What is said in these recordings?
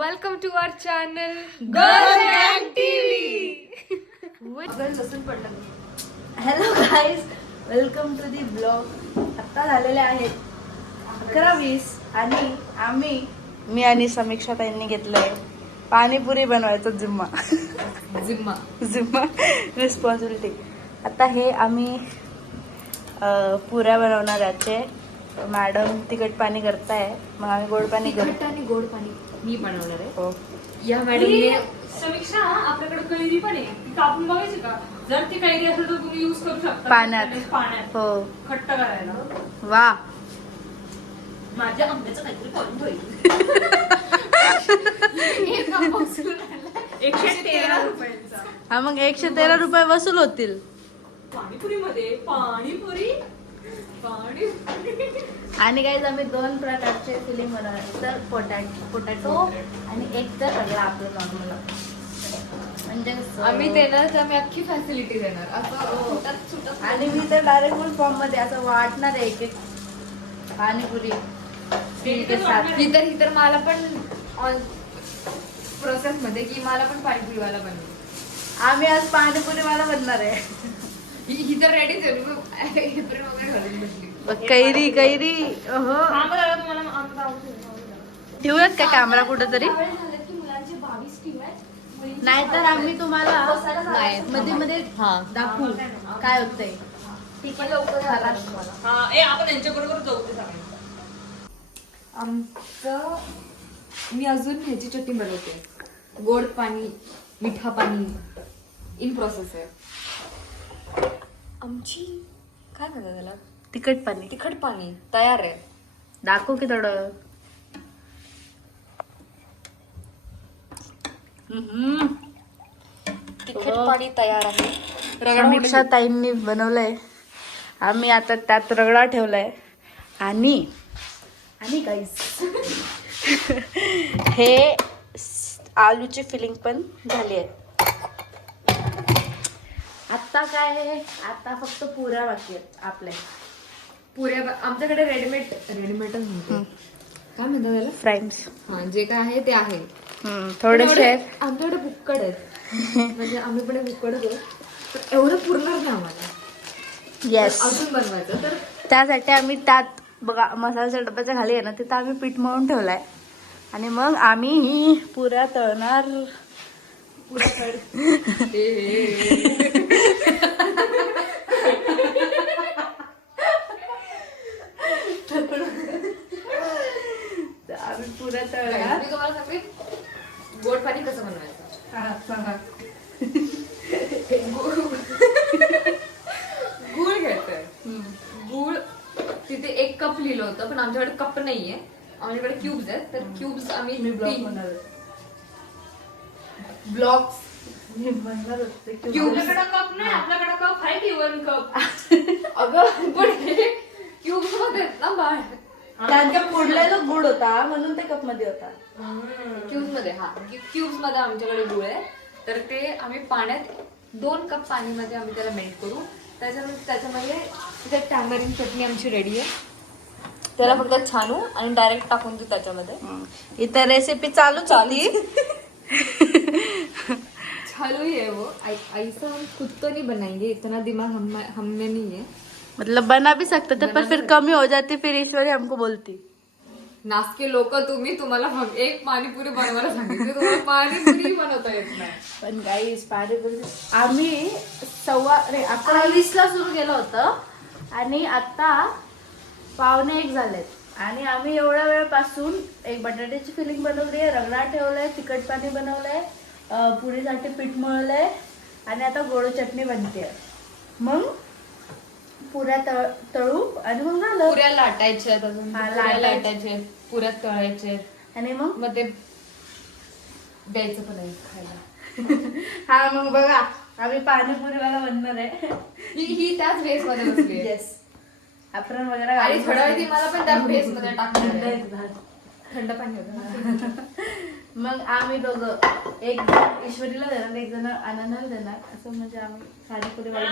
Welcome to our channel girl गँग TV. Hello guys, welcome to the blog. आत्ता झालेले आहेत 11:20 आणि मी आणि समीक्षा ताईंनी घेतलंय पाणीपुरी बनवायचं जिम्मा रिस्पॉन्सिबिलिटी. आता हे आम्ही पुऱ्या बनवणार याचे. मॅडम तिखट पाणी करताय, मग आम्ही गोड पाणी करू. आणि गोड पाणी मी बनवणार आहे. हो, या मॅडमने समीक्षा, आपल्याकडे कैरी पण आहे, ती कापून बघायची का? जर ती कैरी असेल तर तुम्ही युज करू शकता पाण्यात हो. खट्ट करायला. वा, माझ्या आंब्याचं काहीतरी करून होईल. 113 रुपयांचा हा, मग 113 रुपये वसूल होतील. पाणीपुरी मध्ये पाणीपुरी. आणि गाईज आम्ही 2 प्रकारचे फिलिंग बनवणार, तर पोटॅटो आणि एक तर रगडा आपलं नॉर्मल. म्हणजे आम्ही देणार, आम्ही अख्खी फॅसिलिटी देणार. असं सुटत आणि मी तर डायरेक्ट फुल फॉर्म मध्ये असं वाटणार आहे एक एक पाणीपुरी के साथ. ही तर मला पण ऑन प्रोसेस मध्ये की मला पण पाणीपुरीवाला बनवू. आम्ही आज पाणीपुरीवाला बनणार आहे. ही तर रेडीच आहे. एप्रिल वगैरे घालून बसली. कैरी हो. ठेवूयात का कॅमेरा कुठेतरी? नाहीतर आम्ही तुम्हाला मध्ये मध्ये दाखवू काय होतंय. ठीक आहे, लवकर झाला. आपण यांच्याबरोबर जाऊ ते सांगा. आमचं मी अजून ह्याची चटणी बनवते. गोड पाणी, मिठा पाणी इन प्रोसेस आहे आमची. काय म्हणतात त्याला? तिखट पाणी. तिखट पाणी तयार आहे. दाखव की थोडं. तिखट पाणी तयार आहे. रगडा समीक्षा ताईंनी बनवलंय. आम्ही आता त्यात रगडा ठेवलाय. आणि गाईस हे आलूची फिलिंग पण झाली आहे. आता काय आहे, आता फक्त पुऱ्या बाकी आहेत आपल्या. पुऱ्या आमच्याकडे रेडीमेडच म्हणतो. काय म्हणतात त्याला? फ्राईम्स. हा, जे काय आहे ते आहे. थोडेसे आमच्याकडे बुक्कड आहेत. म्हणजे आम्ही पण बुक्कडच आहोत. तर एवढं पुरणार नाही आम्हाला. येस. अजून बनवायचं तर त्यासाठी आम्ही त्यात बघा मसाल्याच्या डब्याच्या खाली आहे ना, तिथं आम्ही पीठ मळून ठेवलाय. आणि मग आम्ही पुऱ्या तळणार. आम्ही पुऱ्या तळणार. मी तुम्हाला सांगते गोड पाणी कसं बनवायचं. गुळ घ्यायचंय. गुळ तिथे 1 कप लिहिलं होतं, पण आमच्याकडे कप नाहीये, आमच्याकडे क्यूब्स आहेत. तर क्यूब्स आम्ही ब्लॉक्स आपल्याकडे कप नाही, आपल्याकडे कप आहे की 1 कप. अगं पण क्यूब्स मध्ये आहेत ना बाळ. त्यांच्या फोडलेला गुड होता म्हणून ते कप मध्ये होता. क्यूब्स मध्ये. हा, क्यूब्स मध्ये आमच्याकडे गुळ आहे. तर ते आम्ही पाण्यात 2 कप पाणीमध्ये आम्ही त्याला मेल्ट करू. त्याच्यामध्ये तिथे टॅमरिन चटणी आमची रेडी आहे. त्याला फक्त छानू आणि डायरेक्ट टाकून देऊ त्याच्यामध्ये. इतर रेसिपी चालूच होती. चालू ही है वो. ऐसा हम खुद तो नहीं बनाएंगे, इतना दिमाग हमने नहीं है. मतलब बना भी सकते थे, पर फिर कमी हो जाती, फिर ईश्वरी हमको बोलती. नासके लोक तुम्हाला एक पाणीपुरी बनवायला सांगितली, तुम्हाला पाणीपुरी बनवता येत नाही. पण गाईस पाणीपुरी आम्ही 11:20 ला सुरू केलं होतं आणि आता 12:45 झालेत. आणि आम्ही एवढ्या वेळपासून एक बटाट्याची फिलिंग बनवली आहे, रगडा ठेवलाय, तिखट पाणी बनवलंय, पुरीसाठी पीठ मळलंय आणि आता गोड चटणी बनते. मग पुऱ्या तळू आणि मग झालं. पुऱ्या लाटायच्या अजून. लाटायचे, पुऱ्या तळायचे आणि मग ते द्यायचं पण आहे खायला. हा, मग बघा आम्ही पाणीपुरीवाला बनणार आहे. ही त्याच बेस मध्ये बसली. येस. आपण वगैरे आणि थोड्या वेळ मला पण त्या बेस मध्ये टाकणार आहे. थंड पाणी होतं. मग आम्ही दोघं, एक जण ईश्वरीला देणार, एक जण आनंदाला देणार. असं म्हणजे आम्ही पाणीपुरी वाला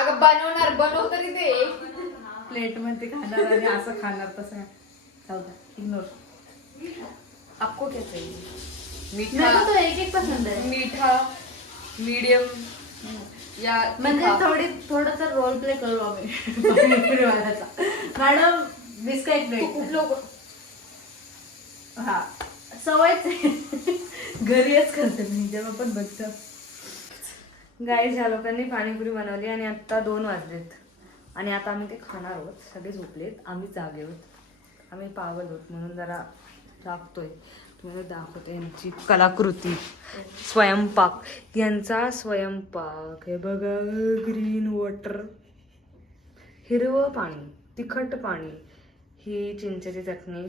अगं बनव तरी ते प्लेट मध्ये खाणार आणि असं खाणार. तसं जाऊ द्या, इग्नोर. आपको क्या चाहिए? मेरे मीठा, को तो एक एक पसंद है. मीठा, मीडियम या म्हणजे तीखा? थोडं तर रोल प्ले करू आम्ही पाणीपुरीवाल्याचा. मॅडम मिस का एक खूप मिनिट. लोक हा सवयच आहे. घरी हेच करते मी जेव्हा पण बघतो. गाईज ह्या लोकांनी पाणीपुरी बनवली आणि आता 2 वाजलेत आणि आता आम्ही ते खाणार आहोत. सगळे झोपलेत, आम्ही जागे आहोत, आम्ही पागल आहोत म्हणून जरा जागतोय. तुम्हाला दाखवते यांची कलाकृती. स्वयंपाक, यांचा स्वयंपाक हे बघा. ग्रीन वॉटर, हिरवं पाणी, तिखट पाणी, ही चिंचेची चटणी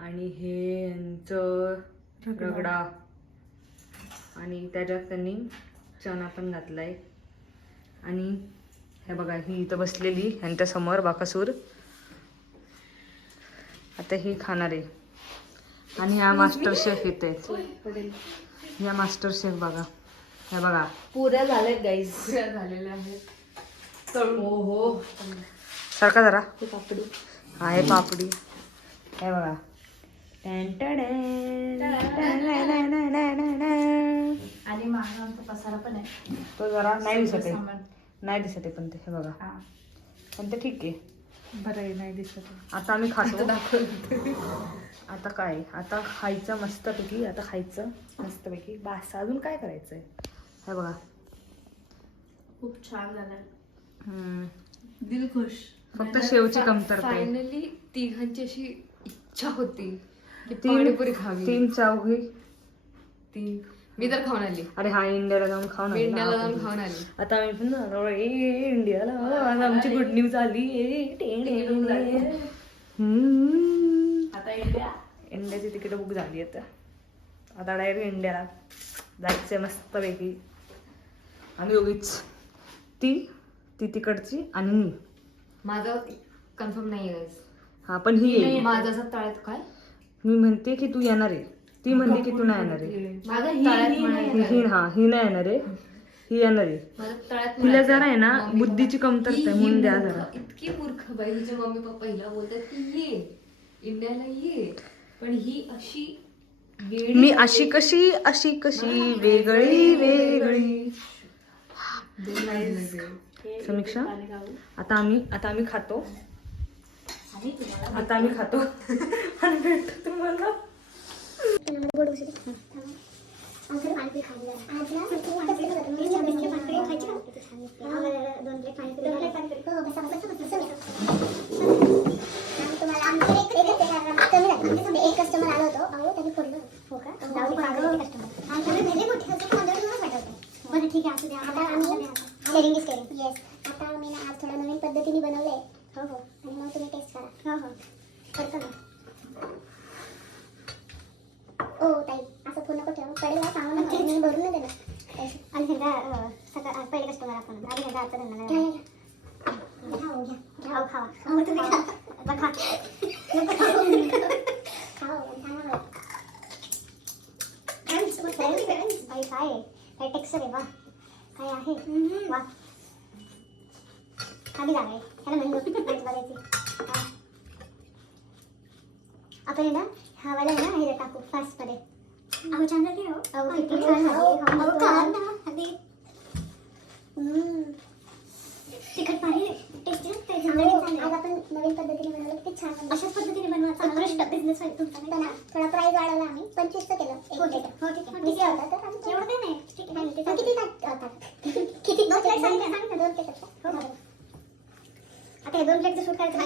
आणि हे यांचं रगडा आणि त्याच्यात त्यांनी चणा पण घातलाय. आणि हे बघा ही इथं बसलेली यांच्या समोर बाकासूर, आता ही खाणार आहे. आणि ह्या मास्टर शेफ येते, ह्या मास्टर शेफ बघा, हे बघा पुऱ्या झाल्यात गाईज. झालेले आहेत. हो हो. सारखा जरा ते पापडी. आहे पापडी, हे बघा. टॅन टॅडॅन, आणि माझा आमचा पसारा पण आहे. तो जरा नाही दिसत आहे, सामान. नाही दिसत आहे पण ते हे बघा. हा. पण ते ठीक आहे. बरं आहे, नाही दिसत आहे. आता आम्ही खातो. आता काय, आता खायचं मस्तपैकी, आता खायचं मस्तपैकी. बास, अजून काय करायचंय. हे बघा. खूप छान झालं. हम्म. दिल खुश. फक्त शेवची कमतरता आहे. फायनली तिघांची अशी इच्छा होती की तीन पाणीपुरी खावी. 3 चौघी. 3 मी तर खाऊन आली. अरे हा इंडियाला जाऊन खाऊन आली ना इंडियाला जाऊन आपण. खाऊन आली. आता आम्ही पण जाणार आहे. इंडियाला आज आमची गुड न्यूज आली. आता इंडिया. इंडियाची तिकीट बुक झाली आता. आता डायरेक्ट इंडियाला जायचंय मस्तपैकी. आम्ही दोघीच, ती तिकडची आणि मी. माझं कन्फर्म नाही आहे. हा पण ही येईल. माझं असं तळ्यात काय मी म्हणते की तू येणार आहे, ती म्हणते की तू नाही येणार आहे. माझं ही- तळ्यात ही नाही म्हणायचं. ही नाही येणार आहे, ही येणार आहे. माझं तळ्यात तिला म्हणायचं. जरा आहे ना मम्मी बुद्धीची पप्पा- कमतरता आहे ही म्हणून द्या मूर्ख, जरा. इतकी मूर्ख बाई. हिचे मम्मी पप्पा हिला बोलतात की ये इंडियाला ये, पण ही अशी वेडी मी झाली. अशी कशी वेगळी वेगळी. समीक्षा, पाणी खाऊ. आता आम्ही खातो. आणि तुम्हाला आता आम्ही खातो आणि भेटतो तुम्हाला. आमच्याकडे पाणीपुरी खायला आज ना पाणीपुरी खायची का? आम्हाला 2 प्लेट पाणीपुरी हो बसा बसा बसा आम्ही तुम्हाला आमच्याकडे कमी लागतं. एक कस्टमर आलो होतो, अहो त्यांनी फोडलं. हो का? जाऊ दे कस्टमर आमच्याकडे भले मोठे होते पण आमच्याकडे तुम्हाला पाठवतो. बरं ठीक आहे, असू द्या. आता आम्ही शेअरिंग इज केअरिंग. येस. आता मी ना आज थोडं नवीन पद्धतीने बनवलंय. हो हो. आणि मग तुम्ही टेस्ट करा. हो हो करतो ना. ओ ताई असं फोन नको ठेवू. पडेल ना सांगू नका, मी भरून नाही देणार. आणि ह्याचा सकाळ पहिले कस्टमर आपण आणि ह्याचा आजचा धंदा नाही. खाऊ घ्या घ्या खावा. मग तुम्ही खा. खा खाओ चांगला बाई. काय टेक्स्चर आहे. वा काय आहे. वा खाली जागा आहे. ह्याला म्हणून बघायची. आपण आहे ना हा वाला आहे ना हे टाकू फास्ट मध्ये. अहो छान झाली. हो अहो किती छान झाली. अहो कांदा हळदी तिखट पाणी टेस्टी लागते. आज आपण नवीन पद्धतीने बनवलं. किती छान. अशाच पद्धतीने बनवायचा उत्कृष्ट बिझनेस आहे तुमचा. ना थोडा प्राइस वाढवला आम्ही. 25 केलं. हो ठीक आहे. किती होता तर एवढं काही नाही. ठीक आहे. किती होतात किती 2 प्लेट सांगितलं. 2 प्लेट. हो आता 2 प्लेटचं शूट करायचं.